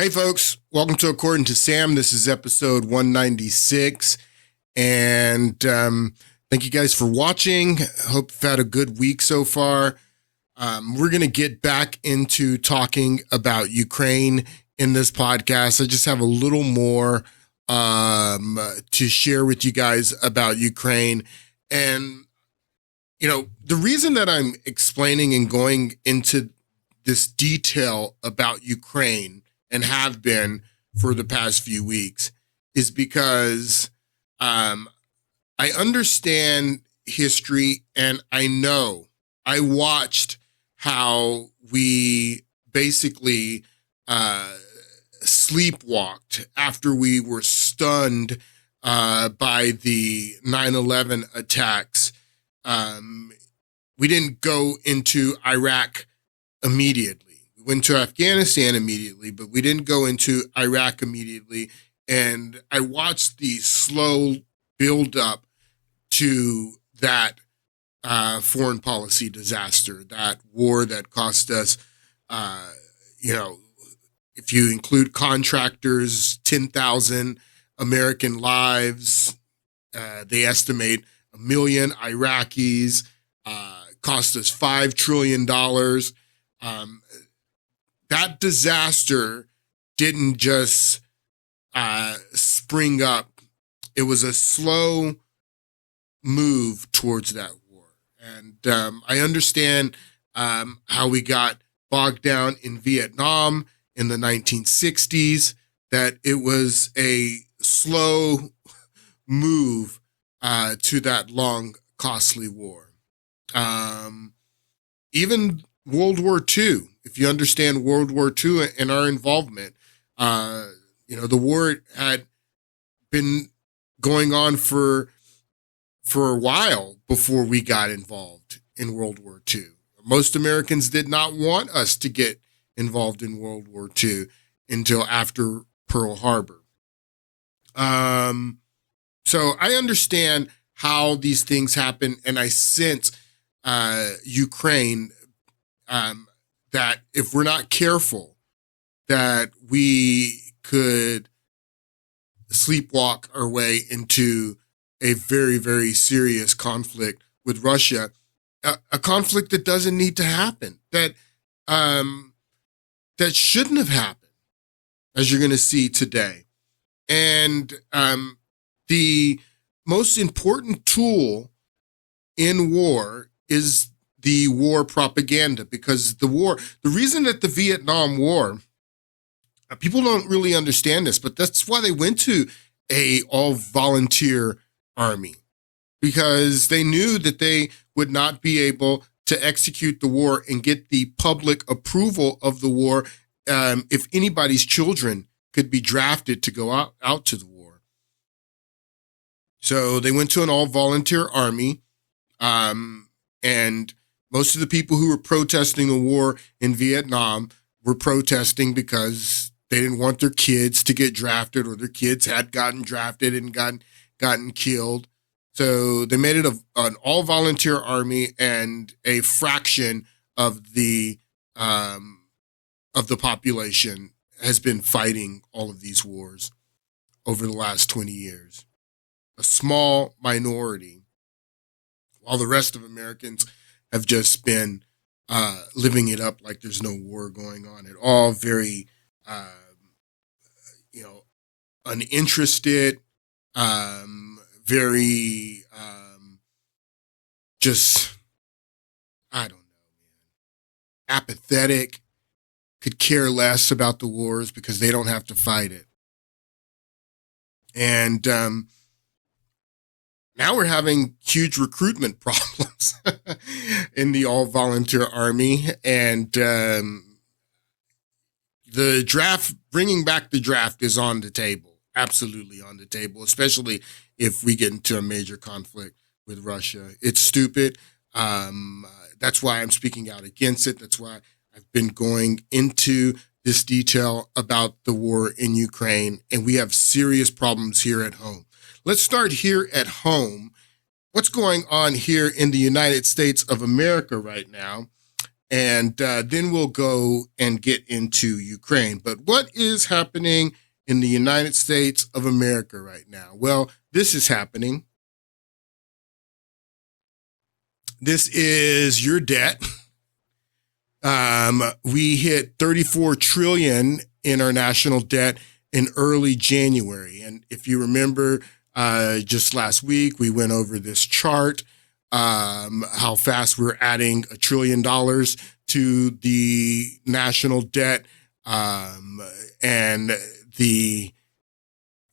Hey, folks, welcome to According to Sam. This is episode 196. And thank you guys for watching. Hope you've had a good week so far. We're going to get back into talking about Ukraine in this podcast. I just have a little more to share with you guys about Ukraine. And, the reason that I'm explaining and going into this detail about Ukraine and have been for the past few weeks is because I understand history, and I watched how we basically sleepwalked after we were stunned by the 9/11 attacks. We didn't go into Iraq immediately. We went to Afghanistan immediately, but we didn't go into Iraq immediately. And I watched the slow build up to that foreign policy disaster, that war that cost us, if you include contractors, 10,000 American lives. They estimate 1 million Iraqis, cost us $5 trillion. That disaster didn't just spring up. It was a slow move towards that war. And I understand how we got bogged down in Vietnam in the 1960s, that it was a slow move to that long, costly war. Even World War II, if you understand World War II and our involvement, the war had been going on for a while before we got involved in World War II. Most Americans did not want us to get involved in World War II until after Pearl Harbor. So I understand how these things happen, and I sense Ukraine, that if we're not careful, that we could sleepwalk our way into a very, very serious conflict with Russia, a conflict that doesn't need to happen, that shouldn't have happened, as you're going to see today. And the most important tool in war is the war propaganda, because the reason that the Vietnam War, people don't really understand this, but that's why they went to a all volunteer army, because they knew that they would not be able to execute the war and get the public approval of the war if anybody's children could be drafted to go out to the war. So they went to an all volunteer army, and most of the people who were protesting the war in Vietnam were protesting because they didn't want their kids to get drafted, or their kids had gotten drafted and gotten killed. So they made it an all volunteer army, and a fraction of the population has been fighting all of these wars over the last 20 years. A small minority, while the rest of Americans have just been living it up like there's no war going on at all. Very, uninterested, very, just, I don't know, apathetic, could care less about the wars because they don't have to fight it. And now we're having huge recruitment problems in the all-volunteer army. And the draft, bringing back the draft, is on the table, absolutely on the table, especially if we get into a major conflict with Russia. It's stupid. That's why I'm speaking out against it. That's why I've been going into this detail about the war in Ukraine, and we have serious problems here at home. Let's start here at home. What's going on here in the United States of America right now And then we'll go and get into Ukraine. But what is happening in the United States of America right now? Well, this is happening. This is your debt. We hit 34 trillion in our national debt in early January. And if you remember, just last week, we went over this chart, how fast we're adding $1 trillion to the national debt. And the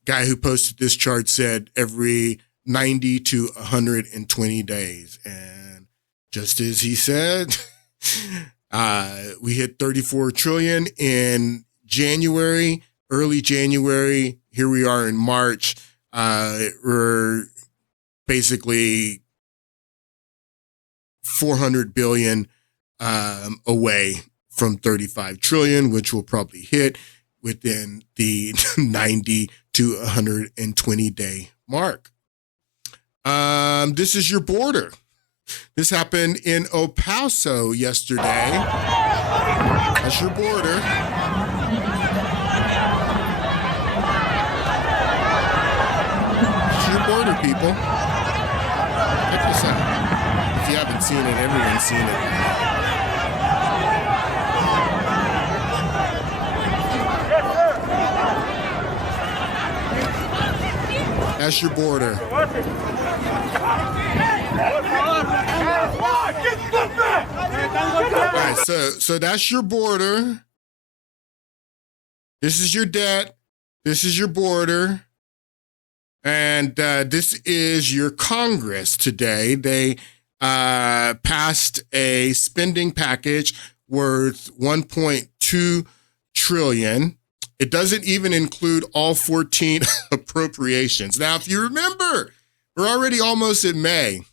guy who posted this chart said every 90 to 120 days. And just as he said, we hit 34 trillion in January, early January. Here we are in March. We're basically 400 billion away from 35 trillion, which will probably hit within the 90 to 120 day mark. This is your border. This happened in El Paso yesterday. That's your border. It's your border, people. Check this out. If you haven't seen it, everyone's seen it. That's your border. All right, so that's your border. This is your debt. This is your border. And this is your Congress today. They passed a spending package worth 1.2 trillion. It doesn't even include all 14 appropriations. Now, if you remember, we're already almost in May.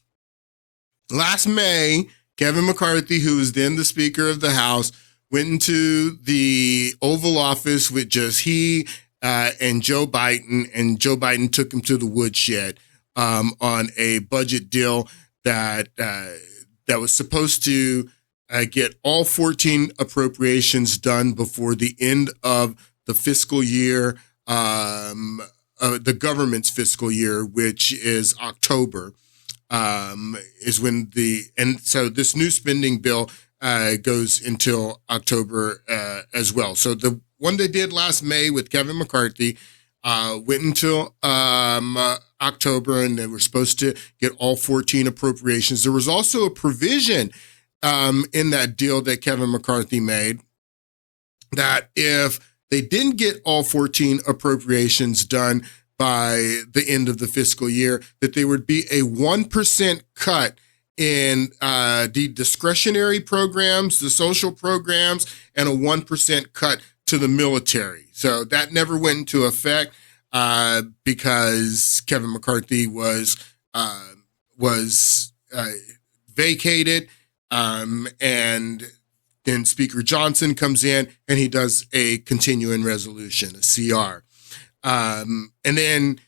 Last May, Kevin McCarthy, who was then the Speaker of the House, went into the Oval Office with just he and Joe Biden, and Joe Biden took him to the woodshed on a budget deal that was supposed to get all 14 appropriations done before the end of the fiscal year, the government's fiscal year, which is October, is when so this new spending bill goes until October as well. So the one they did last May with Kevin McCarthy went until October, and they were supposed to get all 14 appropriations. There was also a provision in that deal that Kevin McCarthy made that if they didn't get all 14 appropriations done by the end of the fiscal year, that there would be a 1% cut in the discretionary programs, the social programs, and a 1% cut to the military. So that never went into effect because Kevin McCarthy was vacated, and then Speaker Johnson comes in and he does a continuing resolution, a CR. And then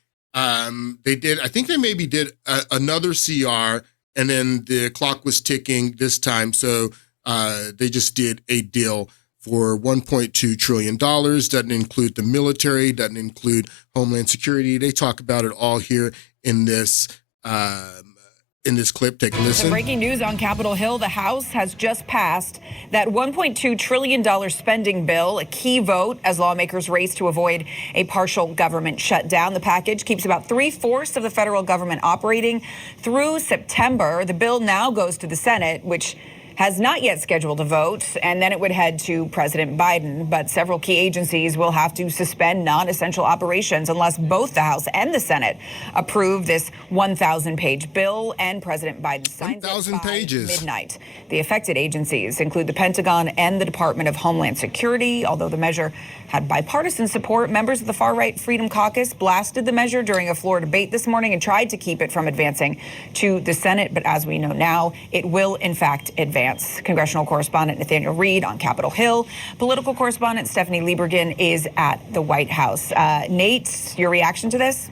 they did, I think they maybe did another CR, and then the clock was ticking this time. So they just did a deal for $1.2 trillion. Doesn't include the military, doesn't include Homeland Security. They talk about it all here in this clip. Take a listen. The breaking news on Capitol Hill: the House has just passed that $1.2 trillion spending bill, a key vote as lawmakers race to avoid a partial government shutdown. The package keeps about 3/4 of the federal government operating through September. The bill now goes to the Senate, which has not yet scheduled a vote, and then it would head to President Biden. But several key agencies will have to suspend non-essential operations unless both the House and the Senate approve this 1,000-page bill, and President Biden signs it by midnight. The affected agencies include the Pentagon and the Department of Homeland Security. Although the measure had bipartisan support, members of the far-right Freedom Caucus blasted the measure during a floor debate this morning and tried to keep it from advancing to the Senate. But as we know now, it will, in fact, advance. Congressional correspondent Nathaniel Reed on Capitol Hill. Political correspondent Stephanie Liebergen is at the White House. Nate, your reaction to this?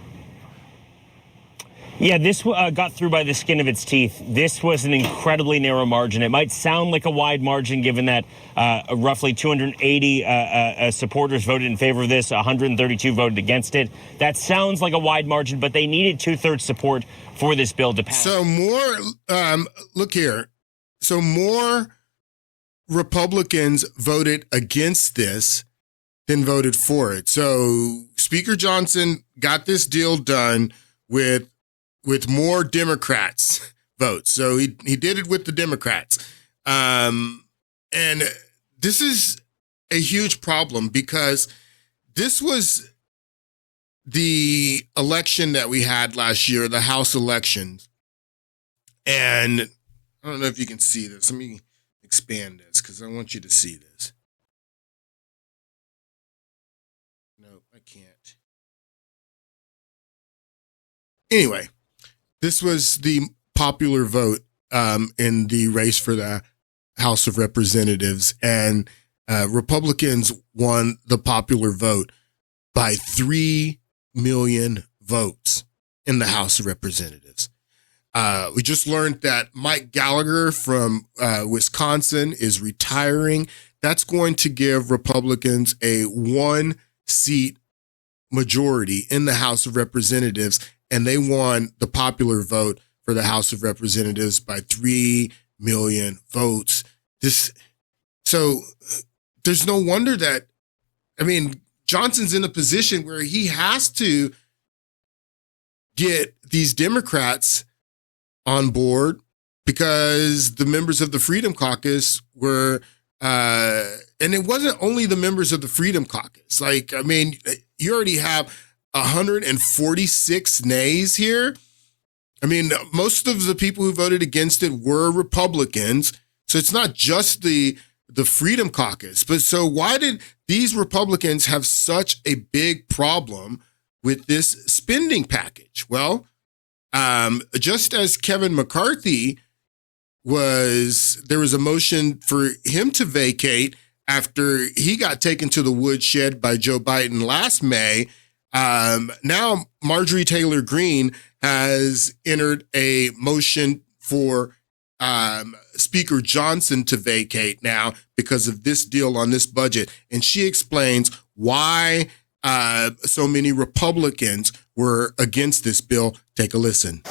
Yeah, this got through by the skin of its teeth. This was an incredibly narrow margin. It might sound like a wide margin given that roughly 280 supporters voted in favor of this, 132 voted against it. That sounds like a wide margin, but they needed 2/3 support for this bill to pass. So more, look here. So more Republicans voted against this than voted for it. So Speaker Johnson got this deal done with more Democrats votes. So he did it with the Democrats. And this is a huge problem because this was the election that we had last year, the House elections. And I don't know if you can see this. Let me expand this because I want you to see this. No, I can't. Anyway, this was the popular vote in the race for the House of Representatives, and Republicans won the popular vote by 3 million votes in the House of Representatives. We just learned that Mike Gallagher from Wisconsin is retiring. That's going to give Republicans a 1-seat majority in the House of Representatives, and they won the popular vote for the House of Representatives by 3 million votes. So there's no wonder that, Johnson's in a position where he has to get these Democrats on board because the members of the Freedom Caucus were, and it wasn't only the members of the Freedom Caucus. You already have 146 nays here. Most of the people who voted against it were Republicans. So it's not just the Freedom Caucus. But so why did these Republicans have such a big problem with this spending package? Well, just as Kevin McCarthy there was a motion for him to vacate after he got taken to the woodshed by Joe Biden last May. Now Marjorie Taylor Greene has entered a motion for Speaker Johnson to vacate now because of this deal on this budget. And she explains why so many Republicans were against this bill. Take a listen.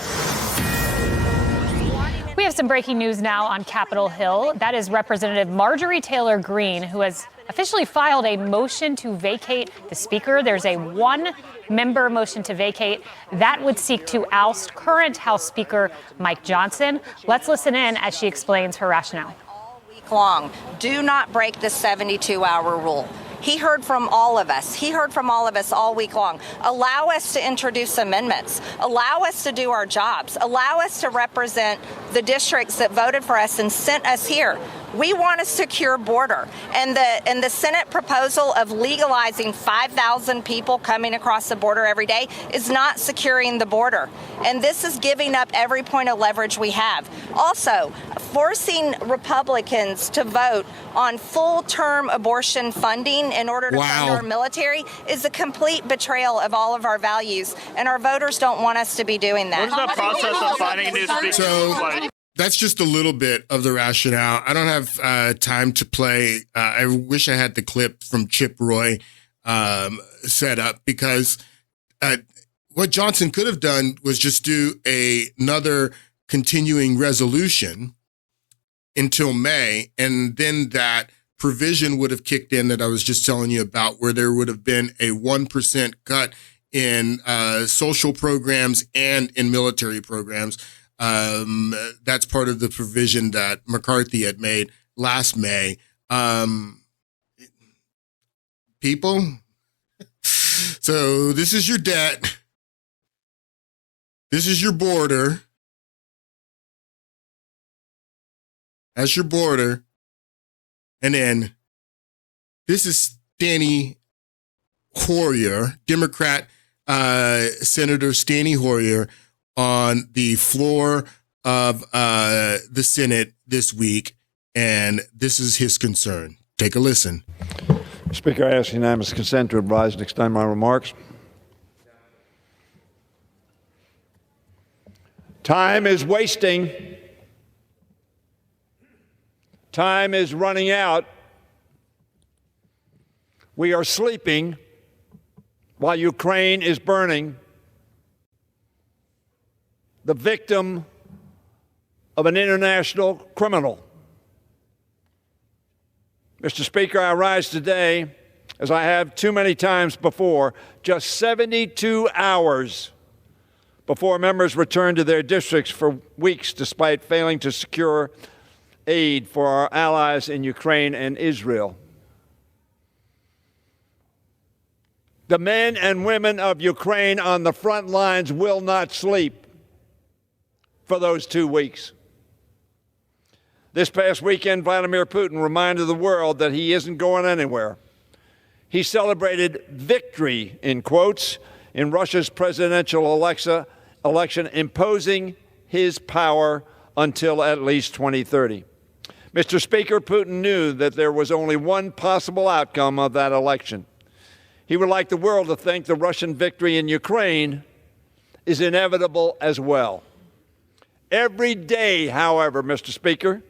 We have some breaking news now on Capitol Hill. That is Representative Marjorie Taylor Greene, who has officially filed a motion to vacate the speaker. There's a 1-member motion to vacate that would seek to oust current House Speaker Mike Johnson. Let's listen in as she explains her rationale. All week long, do not break the 72-hour rule. He heard from all of us. He heard from all of us all week long. Allow us to introduce amendments. Allow us to do our jobs. Allow us to represent the districts that voted for us and sent us here. We want a secure border. And the Senate proposal of legalizing 5,000 people coming across the border every day is not securing the border. And this is giving up every point of leverage we have. Also, forcing Republicans to vote on full-term abortion funding in order to fund our military is a complete betrayal of all of our values. And our voters don't want us to be doing that. What is the process of finding a new speaker? That's just a little bit of the rationale. I don't have time to play. I wish I had the clip from Chip Roy set up because what Johnson could have done was just do another continuing resolution until May, and then that provision would have kicked in that I was just telling you about, where there would have been a 1% cut in social programs and in military programs. That's part of the provision that McCarthy had made last May. People, so this is your debt. This is your border. That's your border. And then this is Steny Hoyer, Democrat Senator Steny Hoyer, on the floor of the Senate this week, and this is his concern. Take a listen. Speaker, I ask unanimous consent to advise and extend my remarks. Time is wasting. Time is running out. We are sleeping while Ukraine is burning. The victim of an international criminal. Mr. Speaker, I rise today, as I have too many times before, just 72 hours before members return to their districts for weeks despite failing to secure aid for our allies in Ukraine and Israel. The men and women of Ukraine on the front lines will not sleep for those 2 weeks. This past weekend, Vladimir Putin reminded the world that he isn't going anywhere. He celebrated victory, in quotes, in Russia's presidential election, imposing his power until at least 2030. Mr. Speaker, Putin knew that there was only one possible outcome of that election. He would like the world to think the Russian victory in Ukraine is inevitable as well. Every day, however, Mr. Speaker,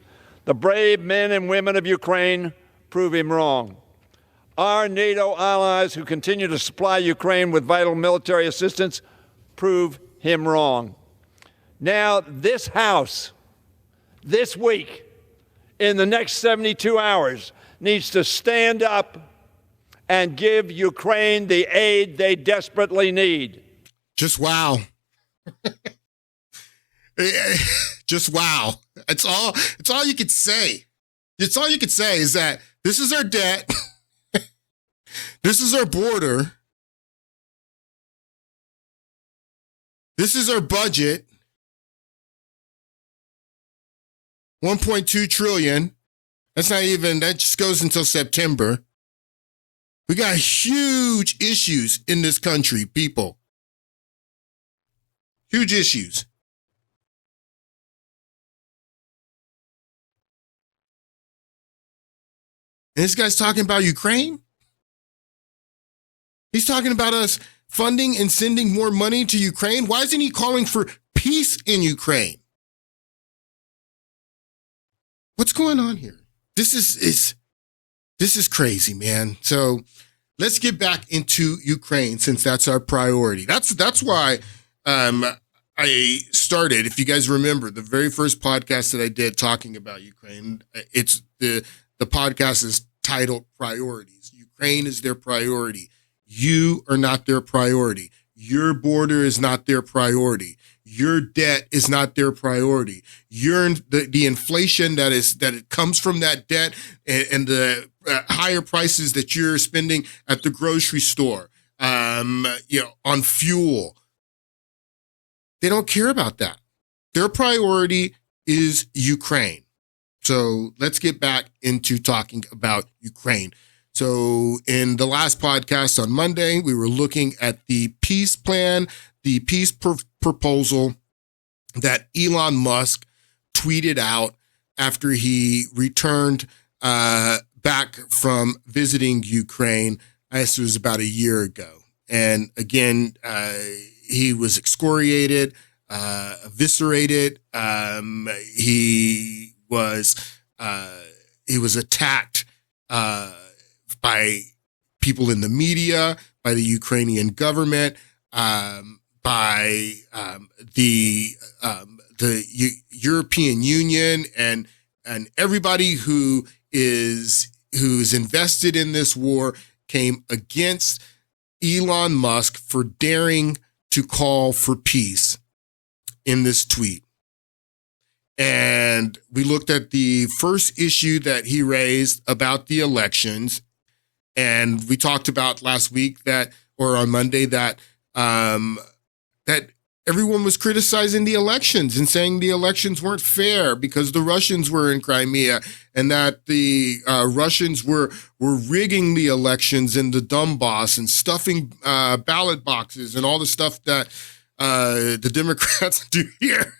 the brave men and women of Ukraine prove him wrong. Our NATO allies who continue to supply Ukraine with vital military assistance prove him wrong. Now, this House, this week, in the next 72 hours, needs to stand up and give Ukraine the aid they desperately need. Just wow. Just wow. It's all you could say. It's all you could say is that this is our debt. This is our border. This is our budget. 1.2 trillion. That just goes until September. We got huge issues in this country, people. Huge issues. And this guy's talking about Ukraine? He's talking about us funding and sending more money to Ukraine? Why isn't he calling for peace in Ukraine? What's going on here? This is crazy, man. So let's get back into Ukraine since that's our priority. That's why I started, if you guys remember, the very first podcast that I did talking about Ukraine. It's the podcast is titled Priorities. Ukraine is their priority. You are not their priority. Your border is not their priority. Your debt is not their priority. The inflation that comes from that debt and the higher prices that you're spending at the grocery store, on fuel. They don't care about that. Their priority is Ukraine. So let's get back into talking about Ukraine. So in the last podcast on Monday, we were looking at the peace plan, the peace proposal that Elon Musk tweeted out after he returned back from visiting Ukraine. I guess it was about a year ago. And again, he was excoriated, eviscerated. He was attacked by people in the media, by the Ukrainian government, by the European Union, and everybody who is invested in this war came against Elon Musk for daring to call for peace in this tweet. And we looked at the first issue that he raised about the elections. And we talked about last week on Monday that everyone was criticizing the elections and saying the elections weren't fair because the Russians were in Crimea and that the Russians were rigging the elections in the Donbass and stuffing ballot boxes and all the stuff that the Democrats do here.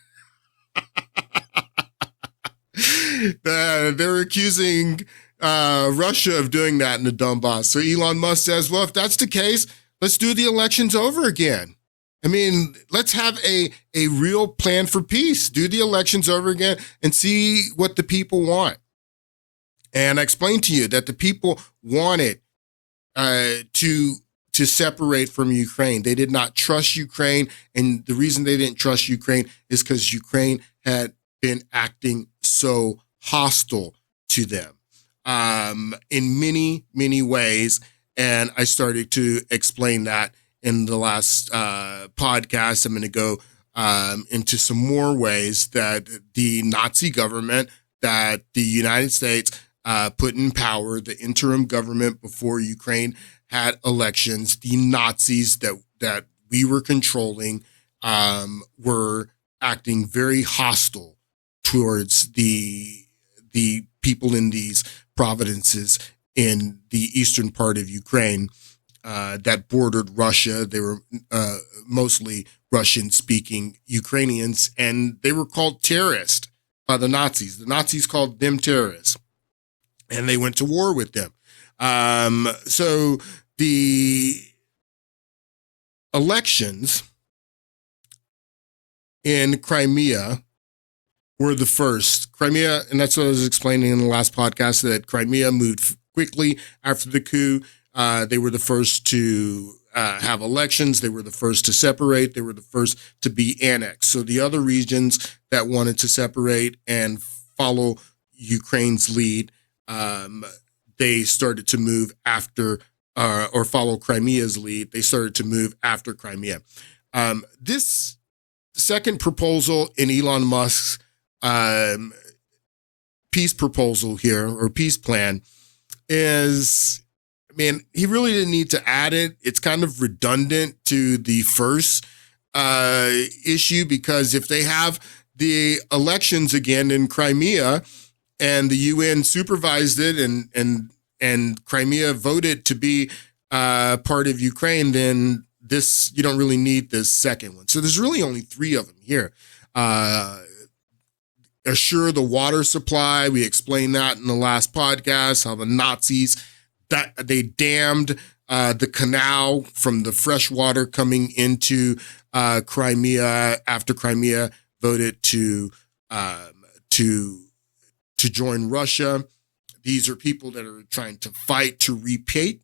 They're accusing Russia of doing that in the Donbass. So Elon Musk says, well, if that's the case, let's do the elections over again. I mean, let's have a real plan for peace. Do the elections over again and see what the people want. And I explained to you that the people wanted to separate from Ukraine. They did not trust Ukraine. And the reason they didn't trust Ukraine is because Ukraine had been acting so hostile to them in many, many ways. And I started to explain that in the last podcast. I'm going to go into some more ways that the Nazi government, that the United States put in power, the interim government before Ukraine had elections, the Nazis that we were controlling were acting very hostile towards the people in these provinces in the eastern part of Ukraine that bordered Russia. They were mostly Russian-speaking Ukrainians, and they were called terrorists by the Nazis. The Nazis called them terrorists, and they went to war with them. So the elections in Crimea were the first. Crimea, and that's what I was explaining in the last podcast, that Crimea moved quickly after the coup. They were the first to have elections. They were the first to separate. They were the first to be annexed. So the other regions that wanted to separate and follow Ukraine's lead, they started to move after, or follow Crimea's lead. They started to move after Crimea. This second proposal in Elon Musk's peace proposal here, or peace plan, is, I mean, he really didn't need to add it. It's kind of redundant to the first issue, because if they have the elections again in Crimea and the UN supervised it and Crimea voted to be part of Ukraine, then this, you don't really need this second one. So there's really only three of them here. Assure the water supply. We explained that in the last podcast, how the Nazis, that they dammed the canal from the fresh water coming into Crimea after Crimea voted to join Russia. These are people that are trying to fight to repatriate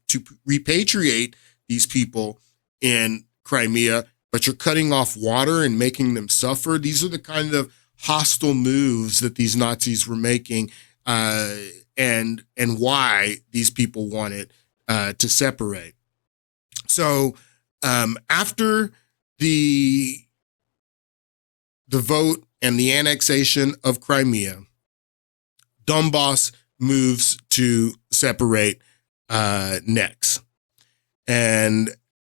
these people in Crimea, but you're cutting off water and making them suffer. These are the kind of hostile moves that these Nazis were making, and why these people wanted to separate. So after the vote and the annexation of Crimea, Donbass moves to separate next. And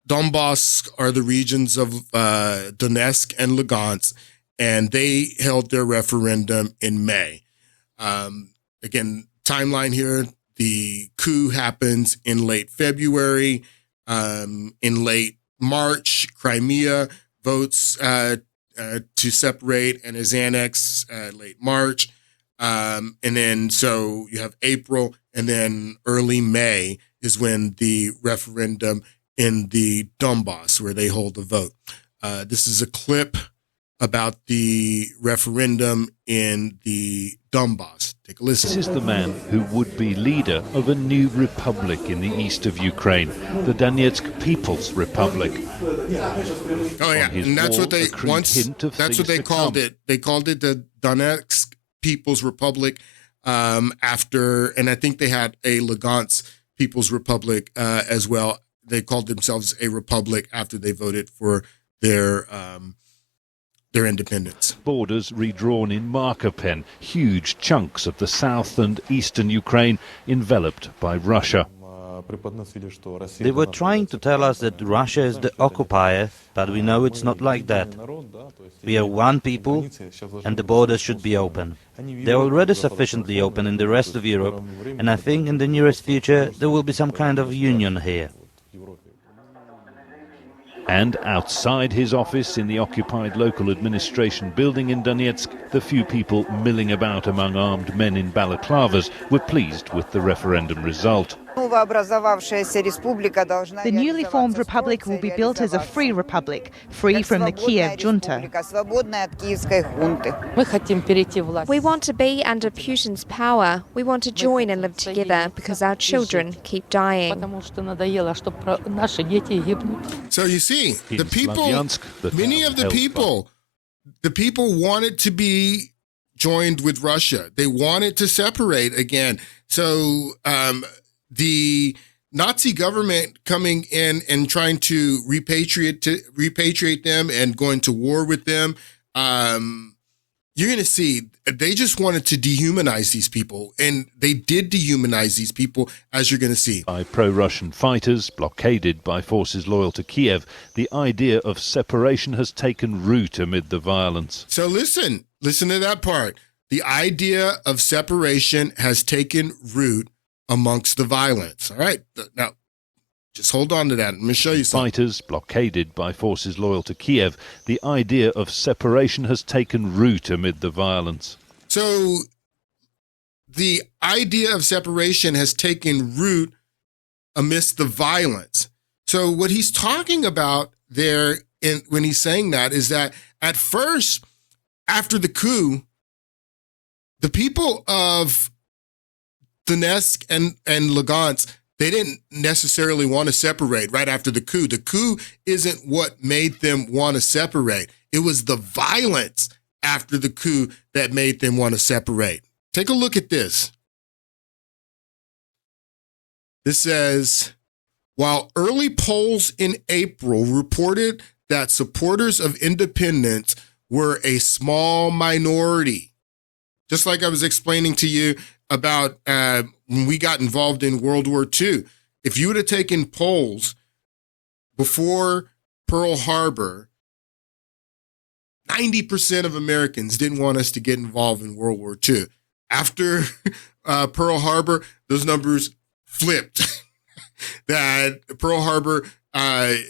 Donbass are the regions of Donetsk and Lugansk, and they held their referendum in May. Again, timeline here, the coup happens in late February. In late March, Crimea votes to separate and is annexed late March. And then so you have April, and then early May is when the referendum in the Donbass, where they hold the vote. This is a clip about the referendum in the Donbass. Take a listen. This is the man who would be leader of a new republic in the east of Ukraine, the Donetsk People's Republic. Oh yeah, and that's what they that's what they called it. They called it the Donetsk People's Republic after, and I think they had a Lugansk People's Republic as well. They called themselves a republic after they voted for their independence. Borders redrawn in marker pen, huge chunks of the south and eastern Ukraine enveloped by Russia. They were trying to tell us that Russia is the occupier, but we know it's not like that. We are one people, and the borders should be open. They're already sufficiently open in the rest of Europe, and I think in the nearest future there will be some kind of union here. And outside his office in the occupied local administration building in Donetsk, the few people milling about among armed men in balaclavas were pleased with the referendum result. The newly formed republic will be built as a free republic, free from the Kiev junta. We want to be under Putin's power. We want to join and live together because our children keep dying. So you see, the people, many of the people wanted to be joined with Russia. They wanted to separate again. So the Nazi government coming in and trying to repatriate them and going to war with them, you're going to see they just wanted to dehumanize these people, and they did dehumanize these people, as you're going to see. By pro-Russian fighters, blockaded by forces loyal to Kiev, the idea of separation has taken root amid the violence. So listen to that part. The idea of separation has taken root amongst the violence. All right, now just hold on to that. I'm going to show you something. Fighters blockaded by forces loyal to Kiev, the idea of separation has taken root amid the violence. So the idea of separation has taken root amidst the violence. So what he's talking about there when he's saying that is that at first, after the coup, the people of Donetsk and Lugansk, they didn't necessarily want to separate right after the coup. The coup isn't what made them want to separate. It was the violence after the coup that made them want to separate. Take a look at this. This says, while early polls in April reported that supporters of independence were a small minority, just like I was explaining to you about when we got involved in World War II. If you would have taken polls before Pearl Harbor, 90% of Americans didn't want us to get involved in World War II. After Pearl Harbor, those numbers flipped. That Pearl Harbor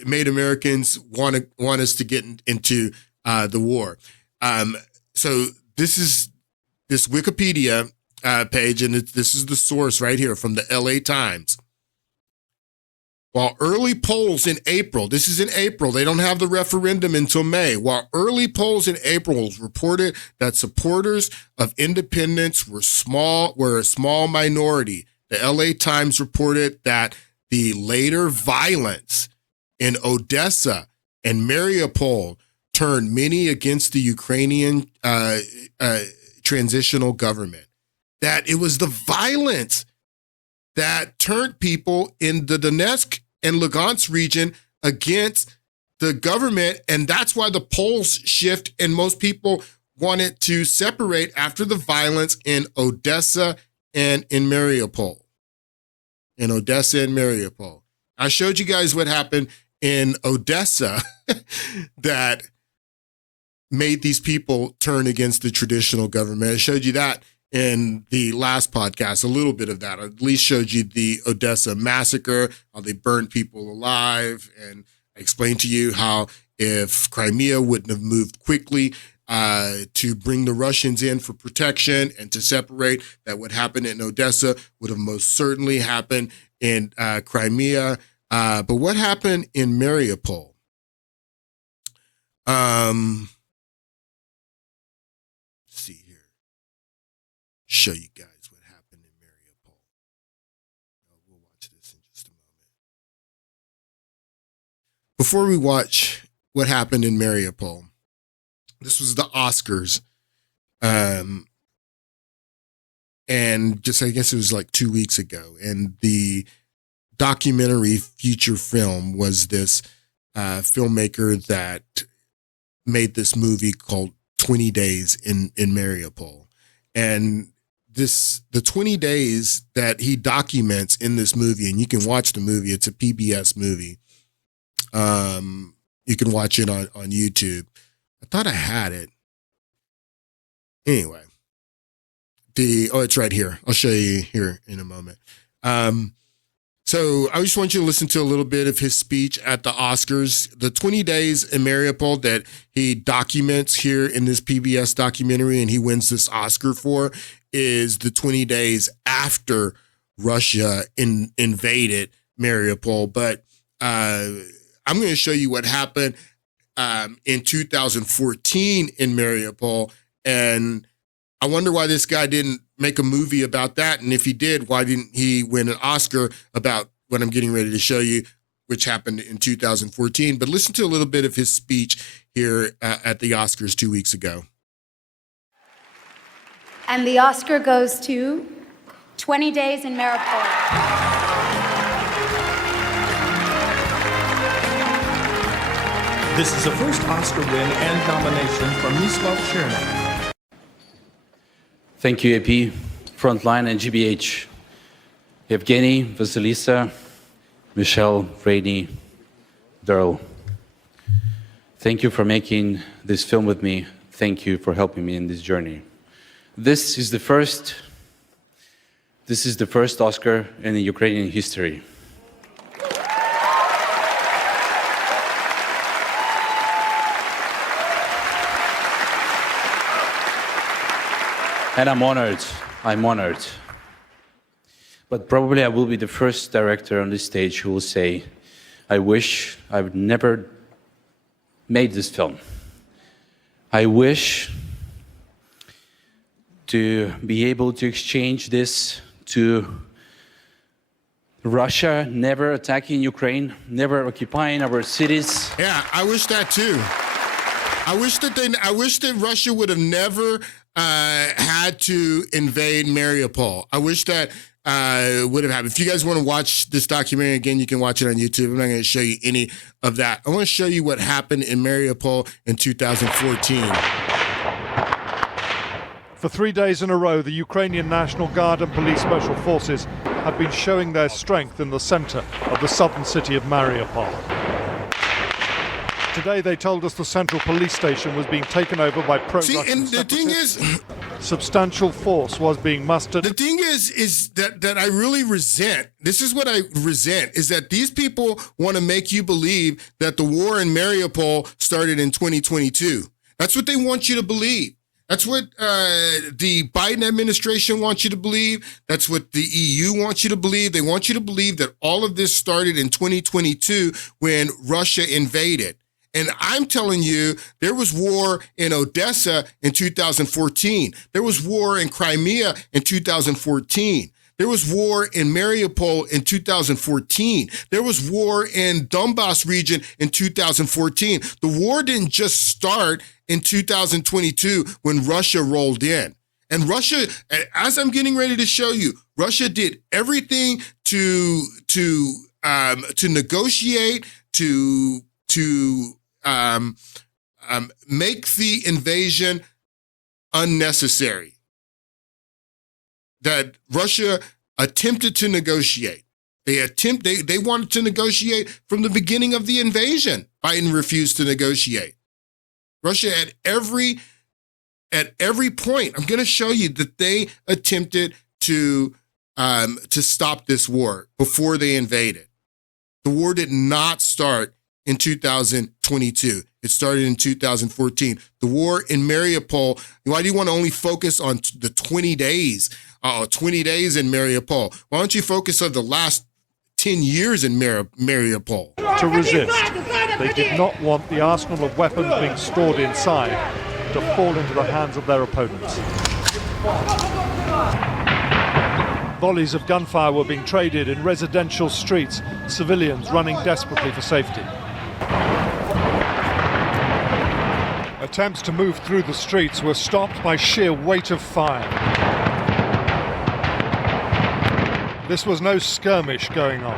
made Americans want us to get into the war. So this is this Wikipedia page, and this is the source right here from the LA Times. While early polls in April, this is in April, they don't have the referendum until May. While early polls in April reported that supporters of independence were a small minority, the LA Times reported that the later violence in Odessa and Mariupol turned many against the Ukrainian transitional government. That it was the violence that turned people in the Donetsk and Lugansk region against the government, and that's why the polls shift, and most people wanted to separate after the violence in Odessa and in Mariupol. In Odessa and Mariupol. I showed you guys what happened in Odessa that made these people turn against the traditional government. I showed you that in the last podcast, a little bit of that. I at least showed you the Odessa massacre, how they burned people alive. And I explained to you how if Crimea wouldn't have moved quickly to bring the Russians in for protection and to separate, that what happened in Odessa would have most certainly happened in Crimea. But what happened in Mariupol? Show you guys what happened in Mariupol. We'll watch this in just a moment. Before we watch what happened in Mariupol, this was the Oscars. And just, I guess it was like 2 weeks ago. And the documentary feature film was this filmmaker that made this movie called 20 Days in Mariupol. And the 20 days that he documents in this movie, and you can watch the movie, it's a PBS movie. You can watch it on YouTube. I thought I had it. Anyway, it's right here. I'll show you here in a moment. So I just want you to listen to a little bit of his speech at the Oscars. The 20 days in Mariupol that he documents here in this PBS documentary and he wins this Oscar for is the 20 days after Russia invaded Mariupol. But I'm going to show you what happened in 2014 in Mariupol. And I wonder why this guy didn't make a movie about that. And if he did, why didn't he win an Oscar about what I'm getting ready to show you, which happened in 2014. But listen to a little bit of his speech here at the Oscars 2 weeks ago. And the Oscar goes to 20 Days in Mariupol. This is the first Oscar win and nomination for Mislav Chernak. Thank you, AP, Frontline, and GBH. Evgeny, Vasilisa, Michelle, Rainey, Daryl. Thank you for making this film with me. Thank you for helping me in this journey. This is the first Oscar in the Ukrainian history. And I'm honored. But probably I will be the first director on this stage who will say, I wish I would never made this film. I wish to be able to exchange this to Russia never attacking Ukraine, never occupying our cities. Yeah, I wish that too. I wish that Russia would have never had to invade Mariupol. I wish that would have happened. If you guys want to watch this documentary again, you can watch it on YouTube. I'm not going to show you any of that. I want to show you what happened in Mariupol in 2014. For 3 days in a row, the Ukrainian National Guard and police special forces have been showing their strength in the center of the southern city of Mariupol. Today they told us the central police station was being taken over by pro-Russian See, and the thing is, substantial force was being mustered. The thing is that I really resent, this is what I resent, is that these people want to make you believe that the war in Mariupol started in 2022. That's what they want you to believe. That's what the Biden administration wants you to believe. That's what the EU wants you to believe. They want you to believe that all of this started in 2022 when Russia invaded. And I'm telling you, there was war in Odessa in 2014. There was war in Crimea in 2014. There was war in Mariupol in 2014. There was war in Donbas region in 2014. The war didn't just start in 2022 when Russia rolled in. And Russia, as I'm getting ready to show you, Russia did everything to negotiate, to make the invasion unnecessary. That Russia attempted to negotiate. They wanted to negotiate from the beginning of the invasion. Biden refused to negotiate. Russia at every point, I'm going to show you that they attempted to stop this war before they invaded. The war did not start in 2022. It started in 2014. The war in Mariupol, why do you want to only focus on the 20 days? 20 days in Mariupol. Why don't you focus on the last 10 years in Mariupol? To resist. They did not want the arsenal of weapons being stored inside to fall into the hands of their opponents. Volleys of gunfire were being traded in residential streets, civilians running desperately for safety. Attempts to move through the streets were stopped by sheer weight of fire. This was no skirmish going on.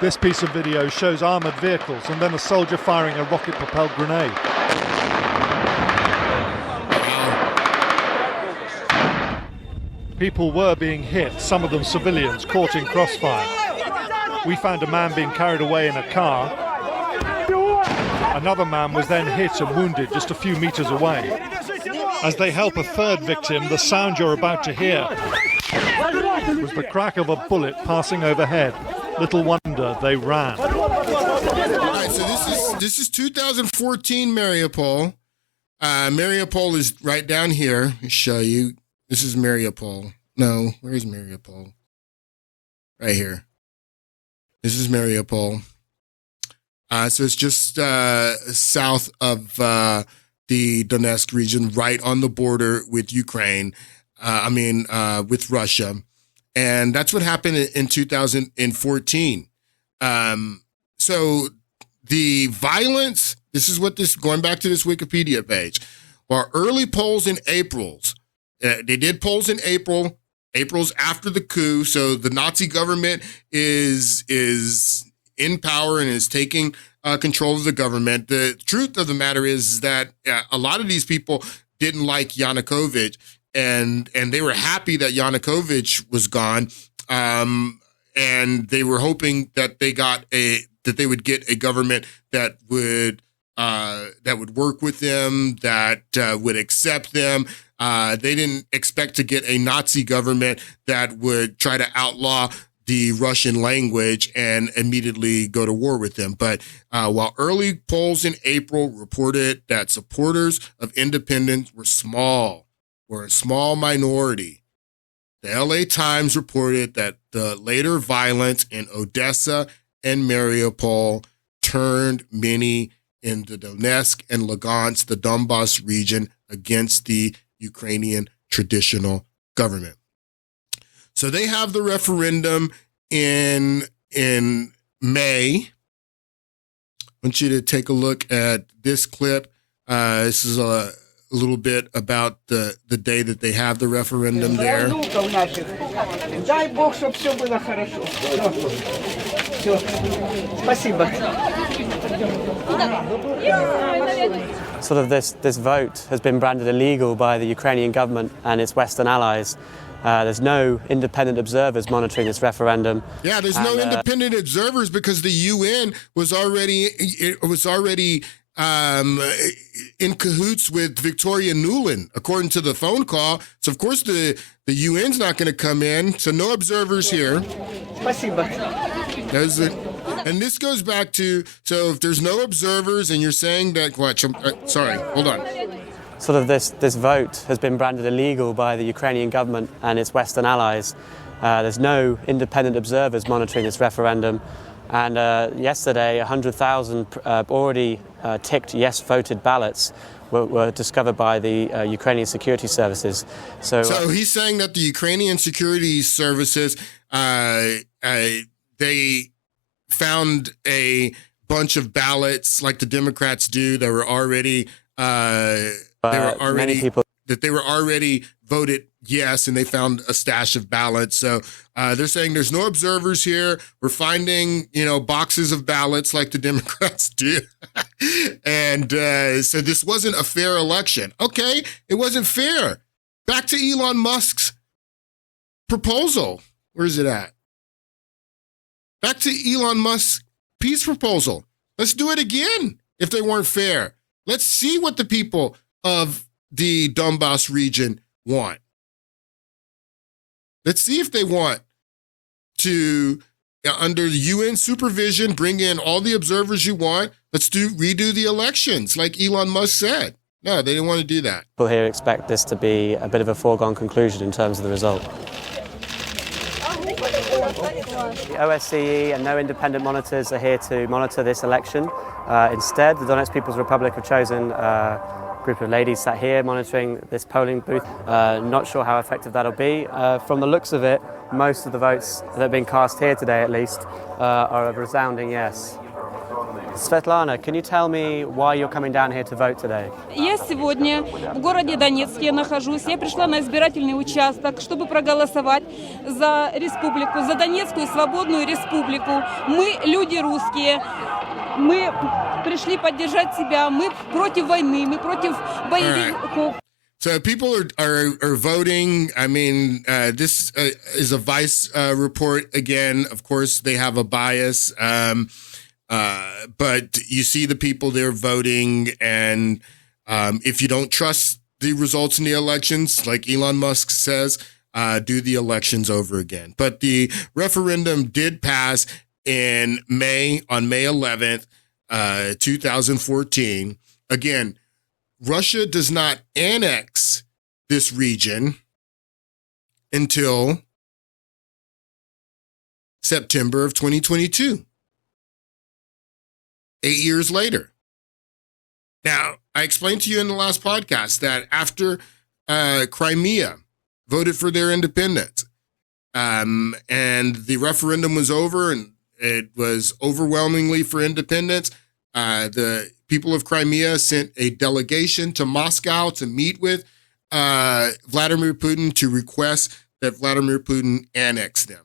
This piece of video shows armoured vehicles and then a soldier firing a rocket-propelled grenade. People were being hit, some of them civilians, caught in crossfire. We found a man being carried away in a car. Another man was then hit and wounded just a few meters away. As they help a third victim, the sound you're about to hear was the crack of a bullet passing overhead. Little wonder they ran. All right, so This is 2014 Mariupol. Mariupol is right down here. Let me show you. This is Mariupol. No, where's Mariupol? Right here. This is Mariupol. So it's just south of the Donetsk region, right on the border with Ukraine. With Russia. And that's what happened in 2014. So the violence, going back to this Wikipedia page, while early polls in April's, they did polls in April's after the coup, so the Nazi government is in power and is taking control of the government. The truth of the matter is that a lot of these people didn't like Yanukovych, and they were happy that Yanukovych was gone, and they were hoping that they would get a government that would work with them, that would accept them. They didn't expect to get a Nazi government that would try to outlaw the Russian language and immediately go to war with them. But while early polls in April reported that supporters of independence were a small minority, the LA Times reported that the later violence in Odessa and Mariupol turned many in the Donetsk and Lugansk, the Donbas region, against the Ukrainian traditional government. So they have the referendum in May. I want you to take a look at this clip. This is a little bit about the day that they have the referendum there. Sort of this vote has been branded illegal by the Ukrainian government and its Western allies. There's no independent observers monitoring this referendum. Yeah, there's no independent observers because the UN was already in cahoots with Victoria Nuland, according to the phone call. So of course the UN's not going to come in. So no observers here. And this goes back to, so if there's no observers and you're saying that, sorry, hold on. Sort of this vote has been branded illegal by the Ukrainian government and its Western allies. There's no independent observers monitoring this referendum. And yesterday, 100,000 already ticked yes voted ballots were discovered by the Ukrainian security services. So he's saying that the Ukrainian security services, they found a bunch of ballots like the Democrats do that were already they were already voted yes, and they found a stash of ballots. So they're saying there's no observers here. We're finding, boxes of ballots like the Democrats do. And so this wasn't a fair election. Okay, it wasn't fair. Back to Elon Musk's proposal. Where is it at? Back to Elon Musk's peace proposal. Let's do it again if they weren't fair. Let's see what the people of the Donbas region want. Let's see if they want to, under the UN supervision, bring in all the observers you want. Let's redo the elections like Elon Musk said. No, they didn't want to do that. People here expect this to be a bit of a foregone conclusion in terms of the result. The OSCE and no independent monitors are here to monitor this election. Instead, the Donetsk People's Republic have chosen a group of ladies sat here monitoring this polling booth. Not sure how effective that'll be. From the looks of it, most of the votes that have been cast here today, at least, are a resounding yes. Svetlana, can you tell me why you're coming down here to vote today? Я сегодня в городе Донецке нахожусь. Я пришла на избирательный участок, чтобы проголосовать за республику, за Донецкую свободную республику. Мы люди русские. Мы пришли поддержать себя. Мы против войны. Мы против боевиков. So people are voting. I mean, this is a Vice report again. Of course, they have a bias. But you see the people there voting, and if you don't trust the results in the elections, like Elon Musk says, do the elections over again. But the referendum did pass in May, on May 11th. 2014. Again, Russia does not annex this region until September of 2022, 8 years later. Now, I explained to you in the last podcast that after Crimea voted for their independence, and the referendum was over and it was overwhelmingly for independence, the people of Crimea sent a delegation to Moscow to meet with Vladimir Putin to request that Vladimir Putin annex them.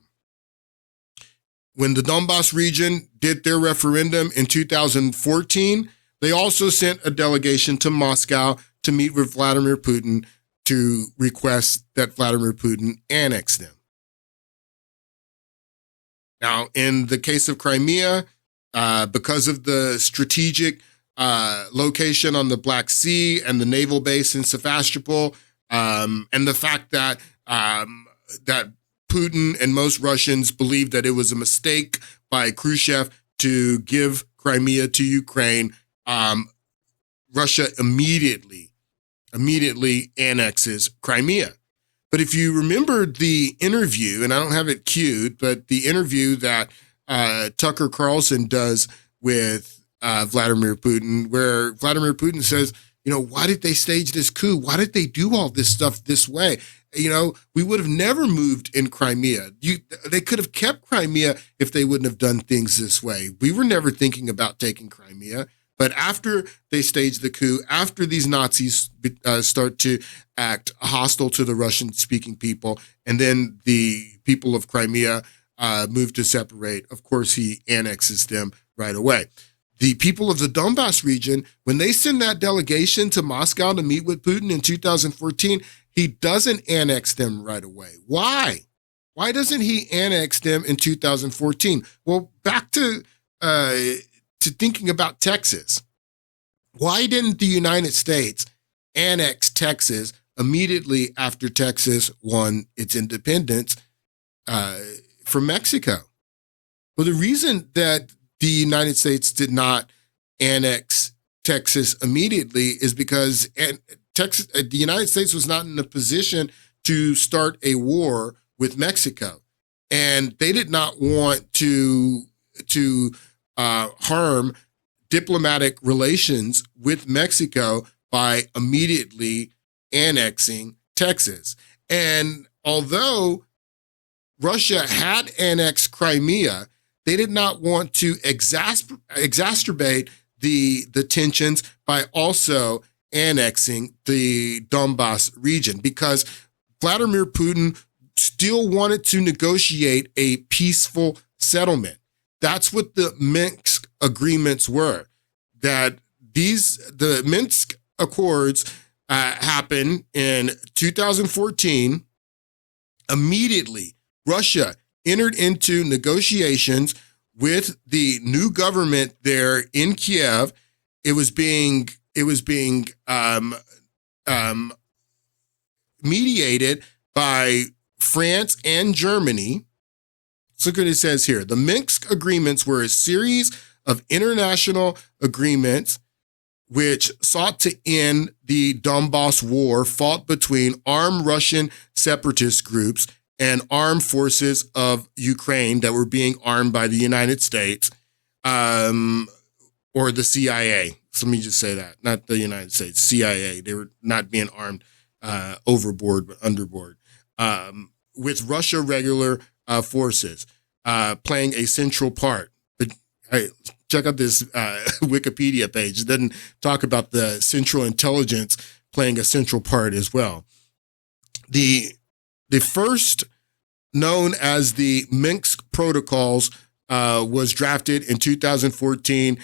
When the Donbas region did their referendum in 2014, they also sent a delegation to Moscow to meet with Vladimir Putin to request that Vladimir Putin annex them. Now, in the case of Crimea, because of the strategic location on the Black Sea and the naval base in Sevastopol, and the fact that that Putin and most Russians believed that it was a mistake by Khrushchev to give Crimea to Ukraine, Russia immediately annexes Crimea. But if you remember the interview, and I don't have it queued, but the interview that Tucker Carlson does with Vladimir Putin, where Vladimir Putin says, why did they stage this coup? Why did they do all this stuff this way? We would have never moved in Crimea. They could have kept Crimea if they wouldn't have done things this way. We were never thinking about taking Crimea. But after they stage the coup, after these Nazis start to act hostile to the Russian-speaking people, and then the people of Crimea move to separate, of course, he annexes them right away. The people of the Donbas region, when they send that delegation to Moscow to meet with Putin in 2014, he doesn't annex them right away. Why? Why doesn't he annex them in 2014? Well, back to thinking about Texas. Why didn't the United States annex Texas immediately after Texas won its independence from Mexico? Well, the reason that the United States did not annex Texas immediately is because the United States was not in a position to start a war with Mexico, and they did not want to harm diplomatic relations with Mexico by immediately annexing Texas. And although Russia had annexed Crimea, they did not want to exacerbate the tensions by also annexing the Donbas region, because Vladimir Putin still wanted to negotiate a peaceful settlement. That's what the Minsk agreements were. That the Minsk Accords happened in 2014. Immediately, Russia entered into negotiations with the new government there in Kiev. It was being mediated by France and Germany. Let's look what it says here. The Minsk agreements were a series of international agreements which sought to end the Donbas war fought between armed Russian separatist groups and armed forces of Ukraine that were being armed by the United States, or the CIA. So let me just say that, not the United States, CIA. They were not being armed overboard, but underboard, with Russia regular forces playing a central part. But check out this Wikipedia page. It doesn't talk about the Central Intelligence playing a central part as well. The first, known as the Minsk Protocols, was drafted in 2014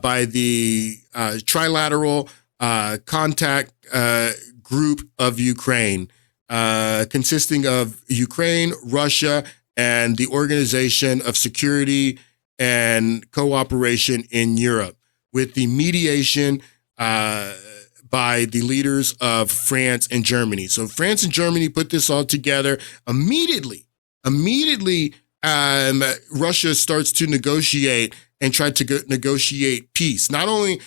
by the Trilateral Contact Group of Ukraine, consisting of Ukraine, Russia, and the Organization of Security and Cooperation in Europe, with the mediation by the leaders of France and Germany. So France and Germany put this all together. Immediately, Russia starts to negotiate and tried to negotiate peace. Not only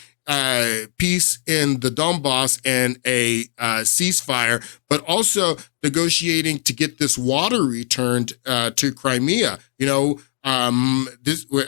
peace in the Donbass and a ceasefire, but also negotiating to get this water returned to Crimea. I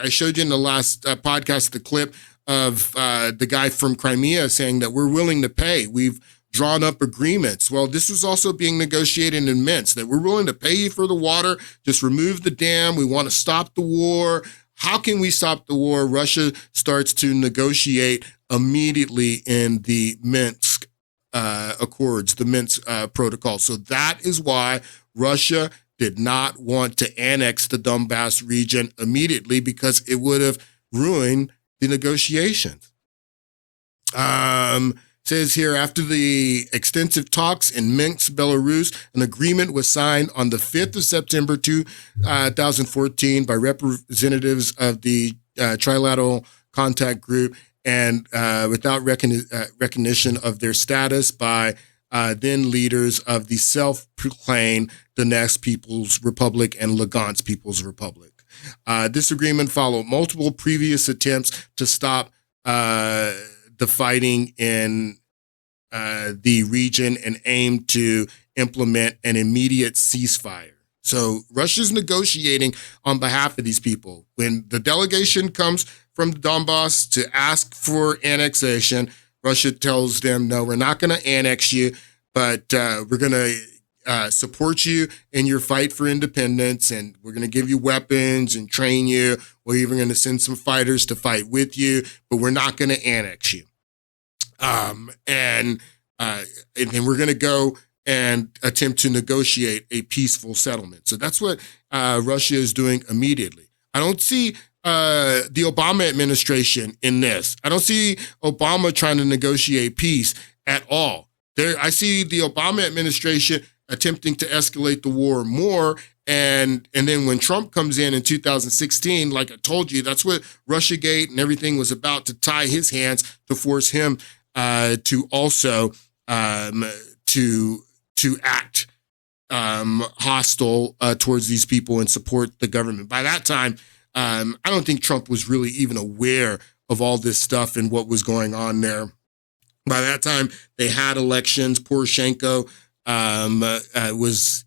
showed you in the last podcast the clip of the guy from Crimea saying that we're willing to pay. We've drawn up agreements. Well, this was also being negotiated in Minsk, that we're willing to pay you for the water, just remove the dam. We want to stop the war. How can we stop the war? Russia starts to negotiate immediately in the Minsk Accords, the Minsk Protocol. So that is why Russia did not want to annex the Donbass region immediately, because it would have ruined the negotiations. Says here, after the extensive talks in Minsk, Belarus, an agreement was signed on the 5th of September 2014 by representatives of the Trilateral Contact Group, and without recognition of their status by then leaders of the self-proclaimed Donetsk People's Republic and Lugansk People's Republic. This agreement followed multiple previous attempts to stop the fighting in the region and aimed to implement an immediate ceasefire. So Russia's negotiating on behalf of these people. When the delegation comes from Donbass to ask for annexation, Russia tells them, no, we're not going to annex you, but we're going to support you in your fight for independence, and we're going to give you weapons and train you. We're even going to send some fighters to fight with you, but we're not going to annex you. And then we're going to go and attempt to negotiate a peaceful settlement. So that's what Russia is doing immediately. I don't see the Obama administration in this. I don't see Obama trying to negotiate peace at all. I see the Obama administration attempting to escalate the war more. And then when Trump comes in 2016, like I told you, that's what Russiagate and everything was about, to tie his hands to force him to also to act hostile towards these people and support the government. By that time, I don't think Trump was really even aware of all this stuff and what was going on there. By that time, they had elections. Poroshenko was,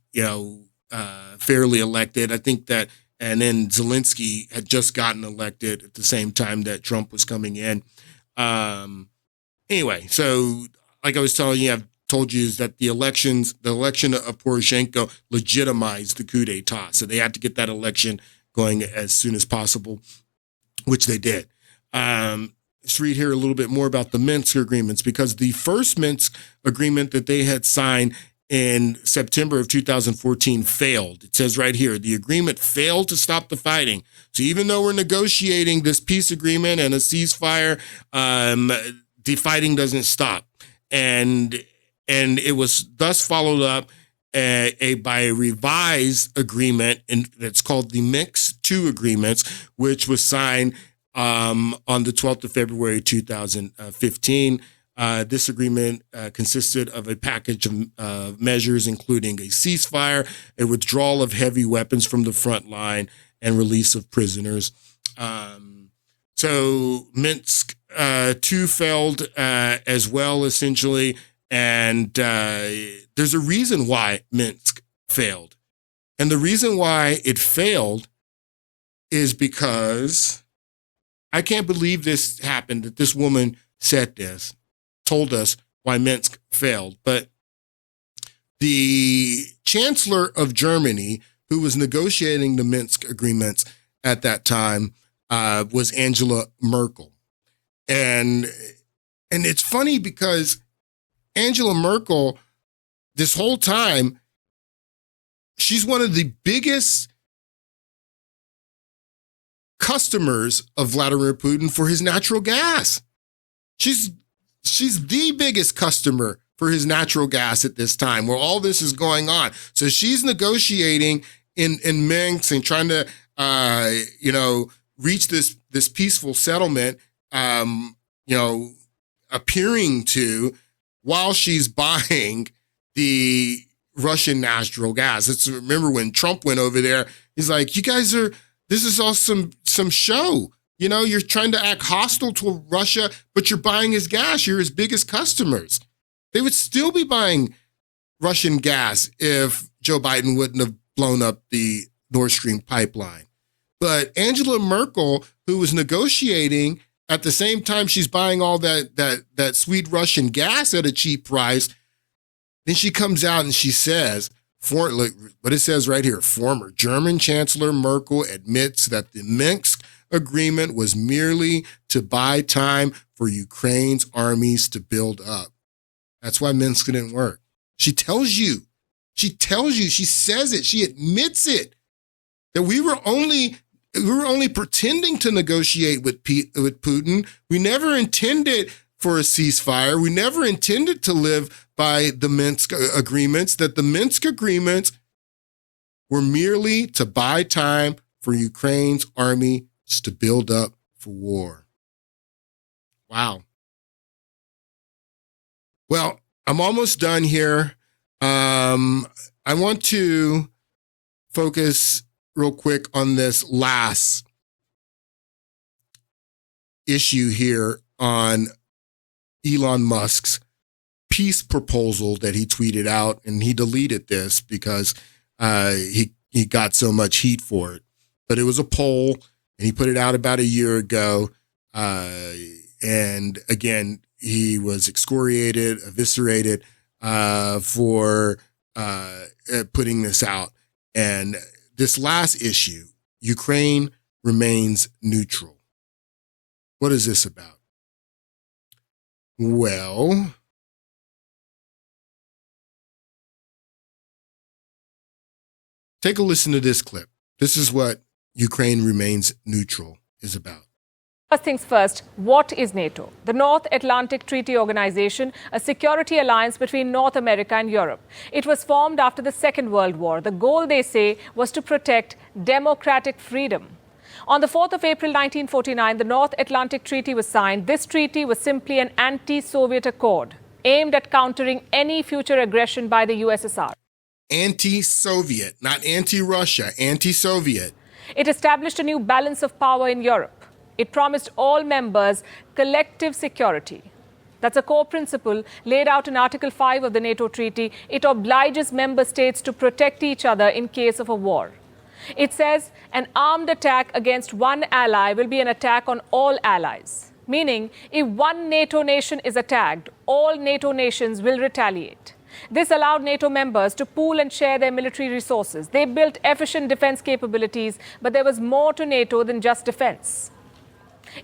fairly elected. I think that, and then Zelensky had just gotten elected at the same time that Trump was coming in. Anyway, so like I was telling you, I've told you, is that the election of Poroshenko legitimized the coup d'etat. So they had to get that election going as soon as possible, which they did. Let's read here a little bit more about the Minsk agreements, because the first Minsk agreement that they had signed in September of 2014 failed. It says right here, the agreement failed to stop the fighting. So even though we're negotiating this peace agreement and a ceasefire, the fighting doesn't stop. And it was thus followed up by a revised agreement, and that's called the Minsk II agreements, which was signed on the 12th of February 2015. This agreement consisted of a package of measures, including a ceasefire, a withdrawal of heavy weapons from the front line, and release of prisoners. So Minsk II failed as well, essentially. And there's a reason why Minsk failed. And the reason why it failed is because I can't believe this happened, that this woman said this, told us why Minsk failed. But the chancellor of Germany, who was negotiating the Minsk agreements at that time, was Angela Merkel. And it's funny because Angela Merkel, this whole time, she's one of the biggest customers of Vladimir Putin for his natural gas. She's the biggest customer for his natural gas at this time, where all this is going on. So she's negotiating in Minsk and trying to, reach this peaceful settlement, appearing to, while she's buying the Russian natural gas. Let's remember when Trump went over there, he's like, you guys this is all some show. You know, you're trying to act hostile to Russia, but you're buying his gas. You're his biggest customers. They would still be buying Russian gas if Joe Biden wouldn't have blown up the Nord Stream pipeline. But Angela Merkel, who was negotiating at the same time she's buying all that sweet Russian gas at a cheap price, then she comes out and she says, look what it says right here, former German Chancellor Merkel admits that the Minsk agreement was merely to buy time for Ukraine's armies to build up. That's why Minsk didn't work. She tells you, she says it, she admits it, that we were only pretending to negotiate with Putin. We never intended for a ceasefire. We never intended to live by the Minsk agreements, that the Minsk agreements were merely to buy time for Ukraine's army to build up for war. Wow. Well, I'm almost done here. I want to focus real quick on this last issue here on Elon Musk's peace proposal that he tweeted out, and he deleted this because he got so much heat for it. But it was a poll, and he put it out about a year ago. And again, he was excoriated, eviscerated for putting this out. And this last issue, Ukraine remains neutral. What is this about? Well, take a listen to this clip. This is what Ukraine remains neutral is about. First things first, what is NATO? The North Atlantic Treaty Organization, a security alliance between North America and Europe. It was formed after the Second World War. The goal, they say, was to protect democratic freedom. On the 4th of April 1949, the North Atlantic Treaty was signed. This treaty was simply an anti-Soviet accord aimed at countering any future aggression by the USSR. Anti-Soviet, not anti-Russia, anti-Soviet. It established a new balance of power in Europe. It promised all members collective security. That's a core principle laid out in Article 5 of the NATO Treaty. It obliges member states to protect each other in case of a war. It says an armed attack against one ally will be an attack on all allies, meaning if one NATO nation is attacked, all NATO nations will retaliate. This allowed NATO members to pool and share their military resources. They built efficient defense capabilities, but there was more to NATO than just defense.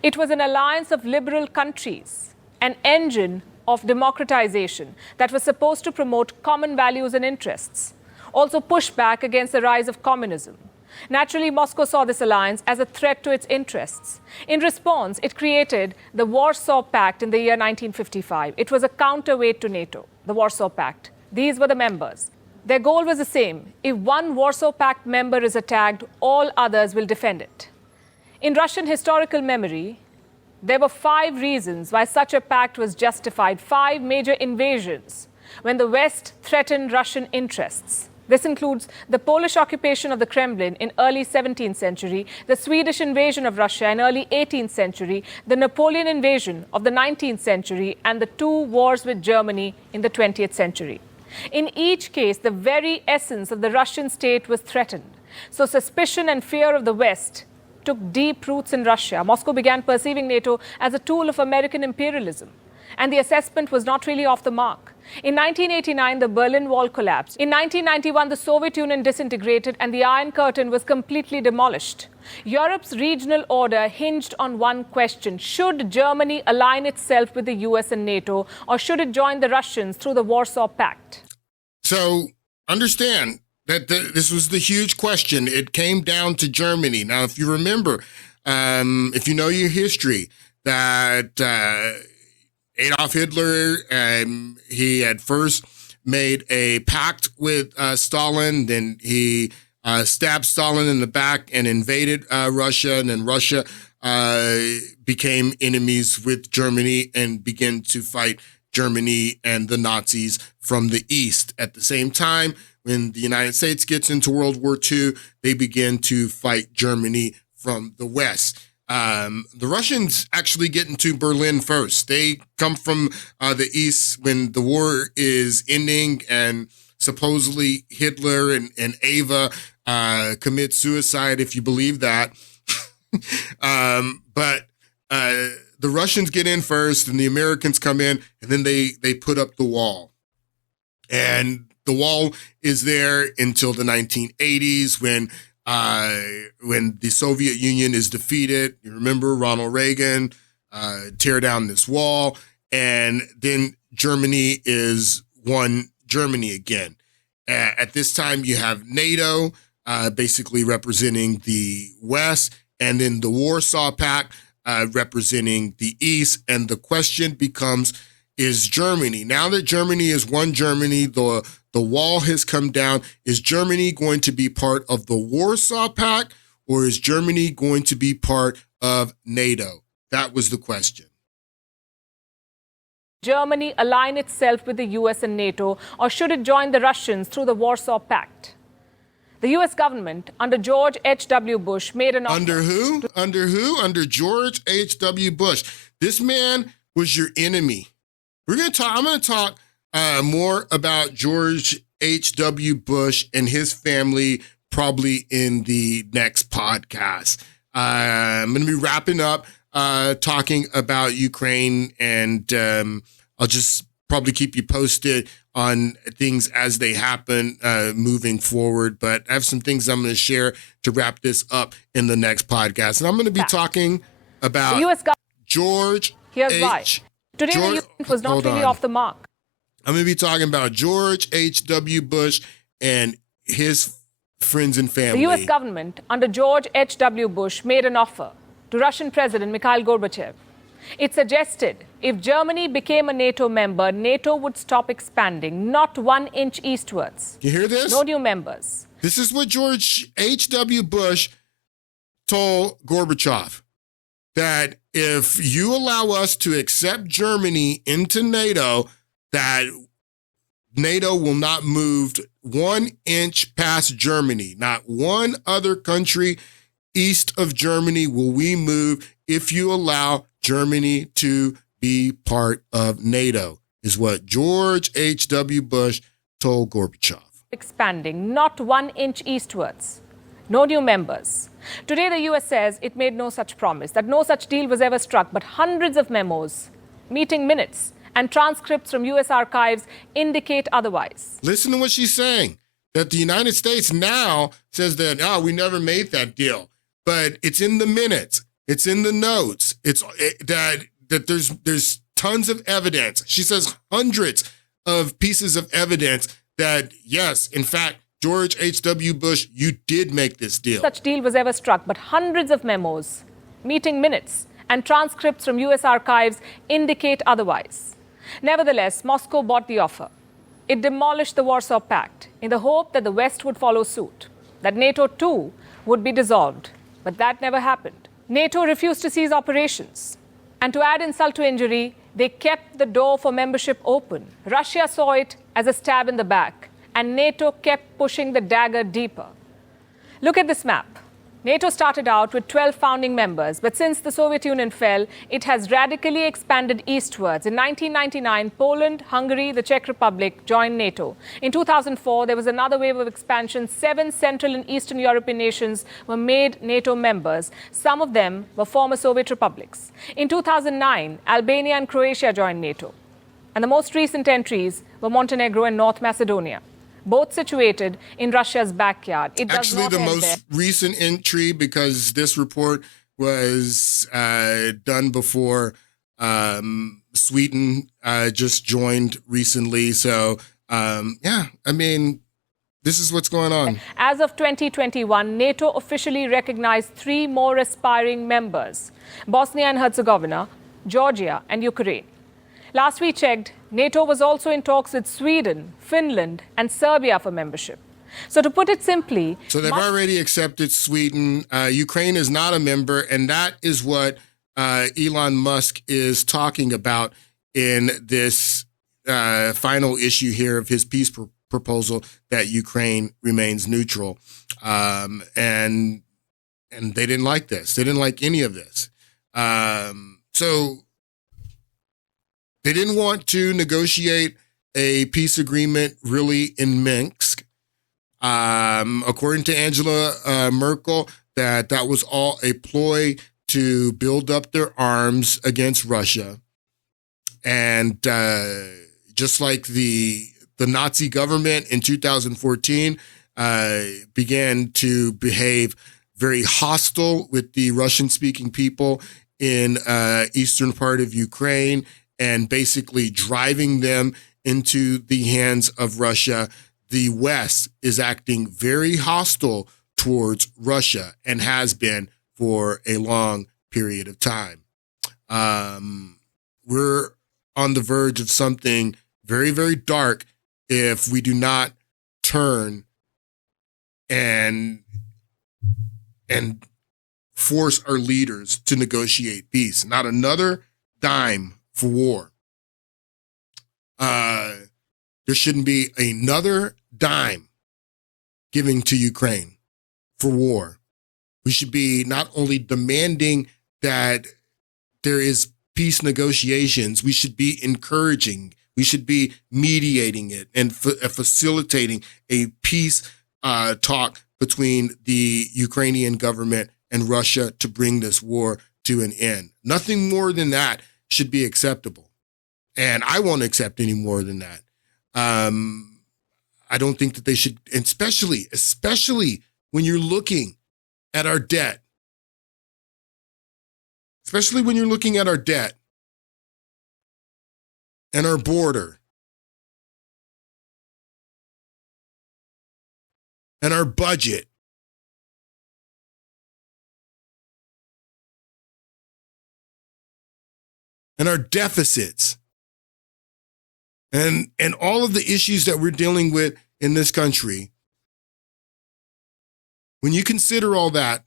It was an alliance of liberal countries, an engine of democratization that was supposed to promote common values and interests, also push back against the rise of communism. Naturally, Moscow saw this alliance as a threat to its interests. In response, it created the Warsaw Pact in the year 1955. It was a counterweight to NATO, the Warsaw Pact. These were the members. Their goal was the same. If one Warsaw Pact member is attacked, all others will defend it. In Russian historical memory, there were 5 reasons why such a pact was justified, 5 major invasions when the West threatened Russian interests. This includes the Polish occupation of the Kremlin in early 17th century, the Swedish invasion of Russia in early 18th century, the Napoleon invasion of the 19th century, and the 2 wars with Germany in the 20th century. In each case, the very essence of the Russian state was threatened. So suspicion and fear of the West took deep roots in Russia. Moscow began perceiving NATO as a tool of American imperialism. And the assessment was not really off the mark. In 1989, the Berlin Wall collapsed. In 1991, the Soviet Union disintegrated and the Iron Curtain was completely demolished. Europe's regional order hinged on one question. Should Germany align itself with the US and NATO, or should it join the Russians through the Warsaw Pact? So understand that this was the huge question. It came down to Germany. Now, if you remember, if you know your history, that Adolf Hitler, he had first made a pact with Stalin, then he stabbed Stalin in the back and invaded Russia, and then Russia became enemies with Germany and began to fight Germany and the Nazis from the east. At the same time, when the United States gets into World War II, they begin to fight Germany from the west. The Russians actually get into Berlin first. They come from the east when the war is ending, and supposedly Hitler and Ava commit suicide, if you believe that. But the Russians get in first, and the Americans come in, and then they put up the wall. And the wall is there until the 1980s when the Soviet Union is defeated. You remember Ronald Reagan tear down this wall, and then Germany is one Germany again. At this time, you have NATO basically representing the West, and then the Warsaw Pact representing the East. And the question becomes, is Germany, now that Germany is one Germany, the wall has come down, is Germany going to be part of the Warsaw Pact, or is Germany going to be part of NATO? That was the question. Germany align itself with the US and NATO, or should it join the Russians through the Warsaw Pact? The US government under George H.W. Bush made an offer. Under who? Under who? Under George H.W. Bush. This man was your enemy. I'm going to talk more about George H.W. Bush and his family probably in the next podcast. I'm going to be wrapping up talking about Ukraine, and I'll just probably keep you posted on things as they happen moving forward. But I have some things I'm going to share to wrap this up in the next podcast. And I'm going to be talking about the US George Here's why. Today, the US was not really off the mark. I'm going to be talking about George H.W. Bush and his friends and family. The US government under George H.W. Bush made an offer to Russian President Mikhail Gorbachev. It suggested if Germany became a NATO member, NATO would stop expanding, not 1 inch eastwards. You hear this? No new members. This is what George H.W. Bush told Gorbachev, that if you allow us to accept Germany into NATO, that NATO will not move 1 inch past Germany. Not one other country east of Germany will we move if you allow Germany to be part of NATO, is what George H.W. Bush told Gorbachev. Expanding, not 1 inch eastwards. No new members. Today, the US says it made no such promise, that no such deal was ever struck, but hundreds of memos, meeting minutes, and transcripts from US archives indicate otherwise. Listen to what she's saying, that the United States now says that, we never made that deal. But it's in the minutes. It's in the notes. That there's tons of evidence. She says hundreds of pieces of evidence that, yes, in fact, George H.W. Bush, you did make this deal. Such deal was ever struck, but hundreds of memos, meeting minutes, and transcripts from US archives indicate otherwise. Nevertheless, Moscow bought the offer. It demolished the Warsaw Pact in the hope that the West would follow suit, that NATO too would be dissolved. But that never happened. NATO refused to cease operations. And to add insult to injury, they kept the door for membership open. Russia saw it as a stab in the back, and NATO kept pushing the dagger deeper. Look at this map. NATO started out with 12 founding members, but since the Soviet Union fell, it has radically expanded eastwards. In 1999, Poland, Hungary, the Czech Republic joined NATO. In 2004, there was another wave of expansion. 7 Central and Eastern European nations were made NATO members. Some of them were former Soviet republics. In 2009, Albania and Croatia joined NATO. And the most recent entries were Montenegro and North Macedonia, both situated in Russia's backyard. It does actually not the end most there. recent entry, because this report was done before Sweden just joined recently. So, this is what's going on. As of 2021, NATO officially recognized 3 more aspiring members: Bosnia and Herzegovina, Georgia, and Ukraine. Last we checked, NATO was also in talks with Sweden, Finland, and Serbia for membership. So to put it simply... So they've already accepted Sweden. Ukraine is not a member, and that is what Elon Musk is talking about in this final issue here of his peace proposal, that Ukraine remains neutral. And And they didn't like this. They didn't like any of this. So they didn't want to negotiate a peace agreement really in Minsk. According to Angela Merkel, that was all a ploy to build up their arms against Russia. And just like the Nazi government in 2014 began to behave very hostile with the Russian-speaking people in eastern part of Ukraine and basically driving them into the hands of Russia, the West is acting very hostile towards Russia and has been for a long period of time. We're on the verge of something very, very dark if we do not turn and force our leaders to negotiate peace. Not another dime for war. There shouldn't be another dime giving to Ukraine for war. We should be not only demanding that there is peace negotiations, we should be encouraging, we should be mediating it and facilitating a peace talk between the Ukrainian government and Russia to bring this war to an end. Nothing more than that should be acceptable. And I won't accept any more than that. I don't think that they should, and especially when you're looking at our debt, especially when you're looking at our debt and our border and our budget. And our deficits and all of the issues that we're dealing with in this country. When you consider all that,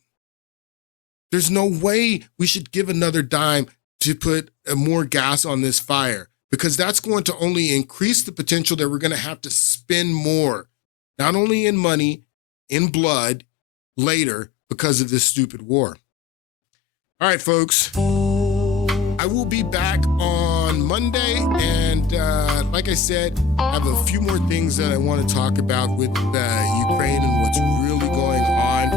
there's no way we should give another dime to put more gas on this fire, because that's going to only increase the potential that we're going to have to spend more, not only in money, in blood later because of this stupid war. All right, folks. I will be back on Monday, and like I said, I have a few more things that I want to talk about with Ukraine and what's really going on,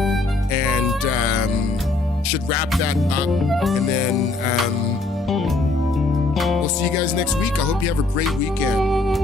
and should wrap that up, and then we'll see you guys next week. I hope you have a great weekend.